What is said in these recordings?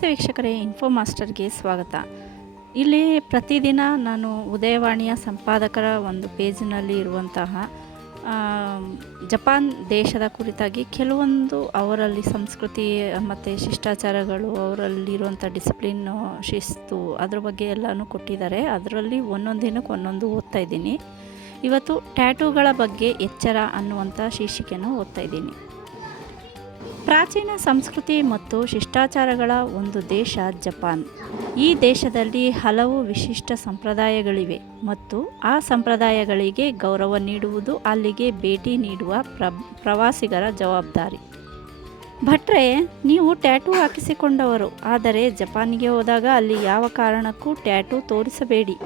ನಮಸ್ತೆ ವೀಕ್ಷಕರೇ ಇನ್ಫೋ ಮಾಸ್ಟರ್ಗೆ ಸ್ವಾಗತ. ಇಲ್ಲಿ ಪ್ರತಿದಿನ ನಾನು ಉದಯವಾಣಿಯ ಸಂಪಾದಕರ ಒಂದು ಪೇಜ್ನಲ್ಲಿ ಇರುವಂತಹ ಜಪಾನ್ ದೇಶದ ಕುರಿತಾಗಿ ಕೆಲವೊಂದು ಅವರಲ್ಲಿ ಸಂಸ್ಕೃತಿ, ಮತ್ತು ಶಿಷ್ಟಾಚಾರಗಳು, ಅವರಲ್ಲಿರುವಂಥ ಡಿಸಿಪ್ಲಿನ್ನು ಶಿಸ್ತು, ಅದ್ರ ಬಗ್ಗೆ ಎಲ್ಲನೂ ಕೊಟ್ಟಿದ್ದಾರೆ. ಅದರಲ್ಲಿ ಒಂದೊಂದು ದಿನಕ್ಕೆ ಒಂದೊಂದು ಓದ್ತಾ ಇದ್ದೀನಿ. ಇವತ್ತು ಟ್ಯಾಟೂಗಳ ಬಗ್ಗೆ ಎಚ್ಚರ ಅನ್ನುವಂಥ ಶೀರ್ಷಿಕೆಯನ್ನು ಓದ್ತಾ ಇದ್ದೀನಿ. ಪ್ರಾಚೀನ ಸಂಸ್ಕೃತಿ ಮತ್ತು ಶಿಷ್ಟಾಚಾರಗಳ ಒಂದು ದೇಶ ಜಪಾನ್. ಈ ದೇಶದಲ್ಲಿ ಹಲವು ವಿಶಿಷ್ಟ ಸಂಪ್ರದಾಯಗಳಿವೆ ಮತ್ತು ಆ ಸಂಪ್ರದಾಯಗಳಿಗೆ ಗೌರವ ನೀಡುವುದು ಅಲ್ಲಿಗೆ ಭೇಟಿ ನೀಡುವ ಪ್ರ, ಪ್ರವಾಸಿಗರ ಜವಾಬ್ದಾರಿ. ಭಟ್ರೆ, ನೀವು ಟ್ಯಾಟೂ ಹಾಕಿಸಿಕೊಂಡವರು, ಆದರೆ ಜಪಾನಿಗೆ ಹೋದಾಗ ಅಲ್ಲಿ ಯಾವ ಕಾರಣಕ್ಕೂ ಟ್ಯಾಟೂ ತೋರಿಸಬೇಡಿ.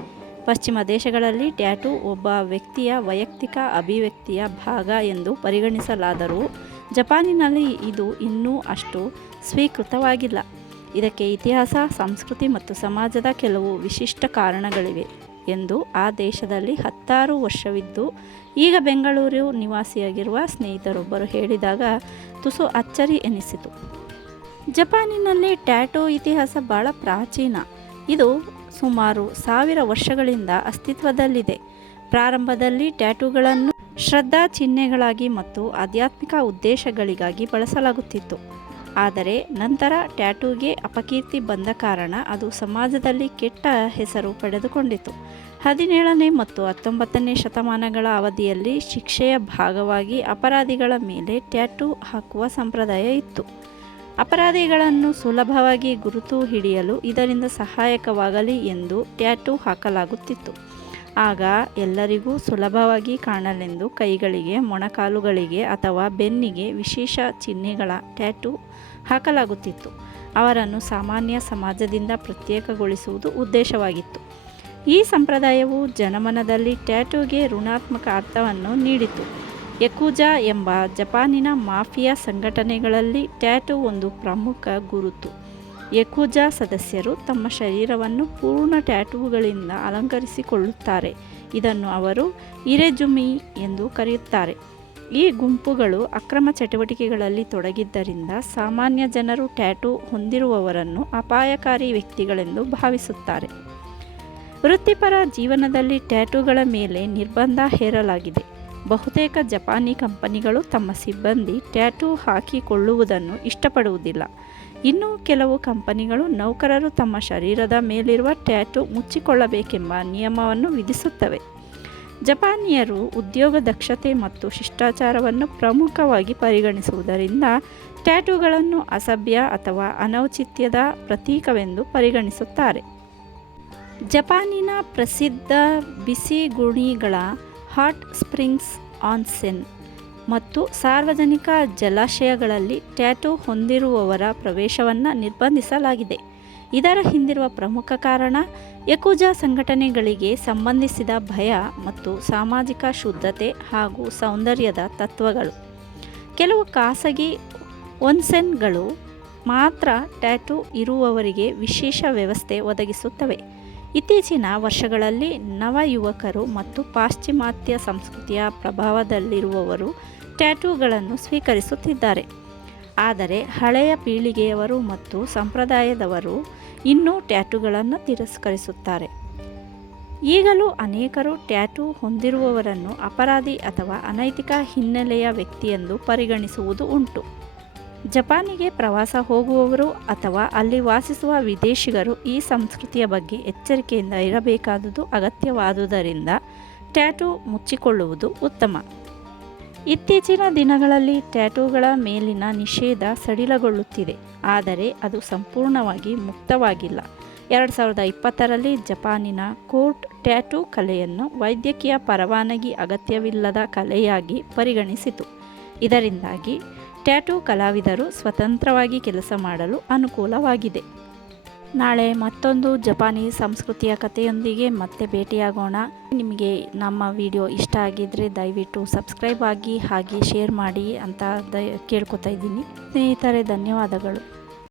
ಪಶ್ಚಿಮ ದೇಶಗಳಲ್ಲಿ ಟ್ಯಾಟೂ ಒಬ್ಬ ವ್ಯಕ್ತಿಯ ವೈಯಕ್ತಿಕ ಅಭಿವ್ಯಕ್ತಿಯ ಭಾಗ ಎಂದು ಪರಿಗಣಿಸಲಾದರೂ ಜಪಾನಿನಲ್ಲಿ ಇದು ಇನ್ನೂ ಅಷ್ಟು ಸ್ವೀಕೃತವಾಗಿಲ್ಲ. ಇದಕ್ಕೆ ಇತಿಹಾಸ, ಸಂಸ್ಕೃತಿ ಮತ್ತು ಸಮಾಜದ ಕೆಲವು ವಿಶಿಷ್ಟ ಕಾರಣಗಳಿವೆ ಎಂದು ಆ ದೇಶದಲ್ಲಿ ಹತ್ತಾರು ವರ್ಷವಿದ್ದು, ಈಗ ಬೆಂಗಳೂರು ನಿವಾಸಿಯಾಗಿರುವ ಸ್ನೇಹಿತರೊಬ್ಬರು ಹೇಳಿದಾಗ ತುಸು ಅಚ್ಚರಿ ಎನಿಸಿತು. ಜಪಾನಿನಲ್ಲಿ ಟ್ಯಾಟೂ ಇತಿಹಾಸ ಬಹಳ ಪ್ರಾಚೀನ. ಇದು ಸುಮಾರು ಸಾವಿರ ವರ್ಷಗಳಿಂದ ಅಸ್ತಿತ್ವದಲ್ಲಿದೆ. ಪ್ರಾರಂಭದಲ್ಲಿ ಟ್ಯಾಟೂಗಳನ್ನು ಶ್ರದ್ಧಾ ಚಿಹ್ನೆಗಳಾಗಿ ಮತ್ತು ಆಧ್ಯಾತ್ಮಿಕ ಉದ್ದೇಶಗಳಿಗಾಗಿ ಬಳಸಲಾಗುತ್ತಿತ್ತು. ಆದರೆ ನಂತರ ಟ್ಯಾಟೂಗೆ ಅಪಕೀರ್ತಿ ಬಂದ ಕಾರಣ ಅದು ಸಮಾಜದಲ್ಲಿ ಕೆಟ್ಟ ಹೆಸರು ಪಡೆದುಕೊಂಡಿತು. ಹದಿನೇಳನೇ ಮತ್ತು ಹತ್ತೊಂಬತ್ತನೇ ಶತಮಾನಗಳ ಅವಧಿಯಲ್ಲಿ ಶಿಕ್ಷೆಯ ಭಾಗವಾಗಿ ಅಪರಾಧಿಗಳ ಮೇಲೆ ಟ್ಯಾಟೂ ಹಾಕುವ ಸಂಪ್ರದಾಯ ಇತ್ತು. ಅಪರಾಧಿಗಳನ್ನು ಸುಲಭವಾಗಿ ಗುರುತು ಹಿಡಿಯಲು ಇದರಿಂದ ಸಹಾಯಕವಾಗಲಿ ಎಂದು ಟ್ಯಾಟೂ ಹಾಕಲಾಗುತ್ತಿತ್ತು. ಆಗ ಎಲ್ಲರಿಗೂ ಸುಲಭವಾಗಿ ಕಾಣಲೆಂದು ಕೈಗಳಿಗೆ ಮೊಣಕಾಲುಗಳಿಗೆ ಅಥವಾ ಬೆನ್ನಿಗೆ ವಿಶೇಷ ಚಿಹ್ನೆಗಳ ಟ್ಯಾಟೂ ಹಾಕಲಾಗುತ್ತಿತ್ತು. ಅವರನ್ನು ಸಾಮಾನ್ಯ ಸಮಾಜದಿಂದ ಪ್ರತ್ಯೇಕಗೊಳಿಸುವುದು ಉದ್ದೇಶವಾಗಿತ್ತು. ಈ ಸಂಪ್ರದಾಯವು ಜನಮನದಲ್ಲಿ ಟ್ಯಾಟೂಗೆ ಋಣಾತ್ಮಕ ಅರ್ಥವನ್ನು ನೀಡಿತು. ಯಕೂಜಾ ಎಂಬ ಜಪಾನಿನ ಮಾಫಿಯಾ ಸಂಘಟನೆಗಳಲ್ಲಿ ಟ್ಯಾಟೂ ಒಂದು ಪ್ರಮುಖ ಗುರುತು. ಯಕುಜಾ ಸದಸ್ಯರು ತಮ್ಮ ಶರೀರವನ್ನು ಪೂರ್ಣ ಟ್ಯಾಟೂಗಳಿಂದ ಅಲಂಕರಿಸಿಕೊಳ್ಳುತ್ತಾರೆ. ಇದನ್ನು ಅವರು ಇರೆಜುಮಿ ಎಂದು ಕರೆಯುತ್ತಾರೆ. ಈ ಗುಂಪುಗಳು ಅಕ್ರಮ ಚಟುವಟಿಕೆಗಳಲ್ಲಿ ತೊಡಗಿದ್ದರಿಂದ ಸಾಮಾನ್ಯ ಜನರು ಟ್ಯಾಟೂ ಹೊಂದಿರುವವರನ್ನು ಅಪಾಯಕಾರಿ ವ್ಯಕ್ತಿಗಳೆಂದು ಭಾವಿಸುತ್ತಾರೆ. ವೃತ್ತಿಪರ ಜೀವನದಲ್ಲಿ ಟ್ಯಾಟೂಗಳ ಮೇಲೆ ನಿರ್ಬಂಧ ಹೇರಲಾಗಿದೆ. ಬಹುತೇಕ ಜಪಾನಿ ಕಂಪನಿಗಳು ತಮ್ಮ ಸಿಬ್ಬಂದಿ ಟ್ಯಾಟೂ ಹಾಕಿಕೊಳ್ಳುವುದನ್ನು ಇಷ್ಟಪಡುವುದಿಲ್ಲ. ಇನ್ನು ಕೆಲವು ಕಂಪನಿಗಳು ನೌಕರರು ತಮ್ಮ ಶರೀರದ ಮೇಲಿರುವ ಟ್ಯಾಟೂ ಮುಚ್ಚಿಕೊಳ್ಳಬೇಕೆಂಬ ನಿಯಮವನ್ನು ವಿಧಿಸುತ್ತವೆ. ಜಪಾನಿಯರು ಉದ್ಯೋಗ ದಕ್ಷತೆ ಮತ್ತು ಶಿಷ್ಟಾಚಾರವನ್ನು ಪ್ರಮುಖವಾಗಿ ಪರಿಗಣಿಸುವುದರಿಂದ ಟ್ಯಾಟೂಗಳನ್ನು ಅಸಭ್ಯ ಅಥವಾ ಅನೌಚಿತ್ಯದ ಪ್ರತೀಕವೆಂದು ಪರಿಗಣಿಸುತ್ತಾರೆ. ಜಪಾನಿನ ಪ್ರಸಿದ್ಧ ಬಿಸಿ ಗುಣಿಗಳ ಹಾಟ್ ಸ್ಪ್ರಿಂಗ್ಸ್ ಆನ್ಸೆನ್ ಮತ್ತು ಸಾರ್ವಜನಿಕ ಜಲಾಶಯಗಳಲ್ಲಿ ಟ್ಯಾಟೂ ಹೊಂದಿರುವವರ ಪ್ರವೇಶವನ್ನು ನಿರ್ಬಂಧಿಸಲಾಗಿದೆ. ಇದರ ಹಿಂದಿರುವ ಪ್ರಮುಖ ಕಾರಣ ಯಕುಜಾ ಸಂಘಟನೆಗಳಿಗೆ ಸಂಬಂಧಿಸಿದ ಭಯ ಮತ್ತು ಸಾಮಾಜಿಕ ಶುದ್ಧತೆ ಹಾಗೂ ಸೌಂದರ್ಯದ ತತ್ವಗಳು. ಕೆಲವು ಖಾಸಗಿ ಒನ್ಸೆನ್ಗಳು ಮಾತ್ರ ಟ್ಯಾಟೂ ಇರುವವರಿಗೆ ವಿಶೇಷ ವ್ಯವಸ್ಥೆ ಒದಗಿಸುತ್ತವೆ. ಇತ್ತೀಚಿನ ವರ್ಷಗಳಲ್ಲಿ ನವ ಯುವಕರು ಮತ್ತು ಪಾಶ್ಚಿಮಾತ್ಯ ಸಂಸ್ಕೃತಿಯ ಪ್ರಭಾವದಲ್ಲಿರುವವರು ಟ್ಯಾಟೂಗಳನ್ನು ಸ್ವೀಕರಿಸುತ್ತಿದ್ದಾರೆ. ಆದರೆ ಹಳೆಯ ಪೀಳಿಗೆಯವರು ಮತ್ತು ಸಂಪ್ರದಾಯದವರು ಇನ್ನೂ ಟ್ಯಾಟೂಗಳನ್ನು ತಿರಸ್ಕರಿಸುತ್ತಾರೆ. ಈಗಲೂ ಅನೇಕರು ಟ್ಯಾಟೂ ಹೊಂದಿರುವವರನ್ನು ಅಪರಾಧಿ ಅಥವಾ ಅನೈತಿಕ ಹಿನ್ನೆಲೆಯ ವ್ಯಕ್ತಿಯೆಂದು ಪರಿಗಣಿಸುವುದು ಉಂಟು. ಜಪಾನಿಗೆ ಪ್ರವಾಸ ಹೋಗುವವರು ಅಥವಾ ಅಲ್ಲಿ ವಾಸಿಸುವ ವಿದೇಶಿಗರು ಈ ಸಂಸ್ಕೃತಿಯ ಬಗ್ಗೆ ಎಚ್ಚರಿಕೆಯಿಂದ ಇರಬೇಕಾದುದು ಅಗತ್ಯವಾದುದರಿಂದ ಟ್ಯಾಟೂ ಮುಚ್ಚಿಕೊಳ್ಳುವುದು ಉತ್ತಮ. ಇತ್ತೀಚಿನ ದಿನಗಳಲ್ಲಿ ಟ್ಯಾಟೂಗಳ ಮೇಲಿನ ನಿಷೇಧ ಸಡಿಲಗೊಳ್ಳುತ್ತಿದೆ, ಆದರೆ ಅದು ಸಂಪೂರ್ಣವಾಗಿ ಮುಕ್ತವಾಗಿಲ್ಲ. ಎರಡು ಸಾವಿರದ ಇಪ್ಪತ್ತರಲ್ಲಿ ಜಪಾನಿನ ಕೋರ್ಟ್ ಟ್ಯಾಟೂ ಕಲೆಯನ್ನು ವೈದ್ಯಕೀಯ ಪರವಾನಗಿ ಅಗತ್ಯವಿಲ್ಲದ ಕಲೆಯಾಗಿ ಪರಿಗಣಿಸಿತು. ಇದರಿಂದಾಗಿ ಟ್ಯಾಟೂ ಕಲಾವಿದರು ಸ್ವತಂತ್ರವಾಗಿ ಕೆಲಸ ಮಾಡಲು ಅನುಕೂಲವಾಗಿದೆ. ನಾಳೆ ಮತ್ತೊಂದು ಜಪಾನಿ ಸಂಸ್ಕೃತಿಯ ಕಥೆಯೊಂದಿಗೆ ಮತ್ತೆ ಭೇಟಿಯಾಗೋಣ. ನಿಮಗೆ ನಮ್ಮ ವಿಡಿಯೋ ಇಷ್ಟ ಆಗಿದ್ದರೆ ದಯವಿಟ್ಟು ಸಬ್ಸ್ಕ್ರೈಬ್ ಆಗಿ ಹಾಗೆ ಶೇರ್ ಮಾಡಿ ಅಂತ ದಯ ಕೇಳ್ಕೊತಾ ಇದ್ದೀನಿ. ಸ್ನೇಹಿತರೆ, ಧನ್ಯವಾದಗಳು.